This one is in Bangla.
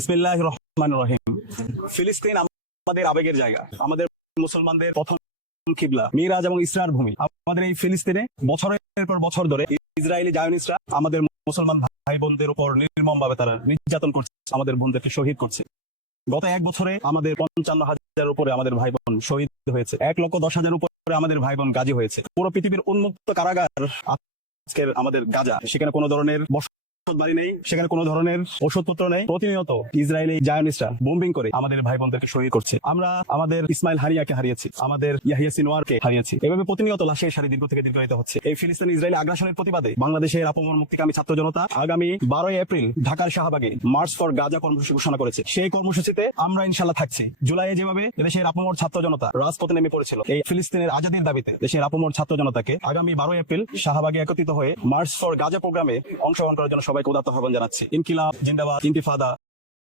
রহমান রহিম ফিলিস্তিন আমাদের আবেগের জায়গা, আমাদের মুসলমানদের প্রথম কিবলা, মিরাজ এবং ইসরার ভূমি। আমাদের এই ফিলিস্তিনে বছরের পর বছর ধরে ইসরায়েলি আমাদের মুসলমান ভাই বোনদের উপর নির্মম ভাবে তারা নির্যাতন করছে, আমাদের বোনদেরকে শহীদ করছে। গত এক বছরে আমাদের পঞ্চান্ন হাজার উপরে আমাদের ভাই বোন শহীদ হয়েছে, এক লক্ষ দশ হাজার উপরে আমাদের ভাই বোন গাজী হয়েছে। পুরো পৃথিবীর উন্মুক্ত কারাগার আজকের আমাদের গাজা, সেখানে কোনো ধরনের বাড়ি নেই, সেখানে কোনো ধরনের ওষুধপত্র নেই। প্রতিনিয়ত ইসরায়েলি জায়নিস্টরা বোম্বিং করে আমাদের ভাই বোনদেরকে শহীদ করছে। আমরা আমাদের ইসমাইল হানিয়াকে হারিয়েছি, আমাদের ইয়াহিয়া সিনোয়ারকে হারিয়েছি। এভাবে প্রতিনিয়ত লাশের সারি দীর্ঘ থেকে দীর্ঘায়িত হচ্ছে। এই ফিলিস্তিন ইসরায়েলি আগ্রাসনের প্রতিবাদে বাংলাদেশের মুক্তিকামী ছাত্র জনতা আগামী বারোই এপ্রিল ঢাকার শাহবাগে মার্চ ফর গাজা কর্মসূচি ঘোষণা করেছে। সেই কর্মসূচিতে আমরা ইনশাল্লাহ থাকছি। জুলাইয়ে যেভাবে দেশের আপমর ছাত্র জনতা রাজপথে নেমে পড়েছিল, এই ফিলিস্তিনের আজাদির দাবিতে দেশের আপমর ছাত্র জনতাকে আগামী বারোই এপ্রিল শাহবাগে একত্রিত হয়ে মার্চ ফর গাজা প্রোগ্রামে অংশগ্রহণ করার জন্য সবাইকে উদাত্ত আহ্বান জানাচ্ছি। ইনকিলাব জিন্দাবাদ ইন্তিফাদা।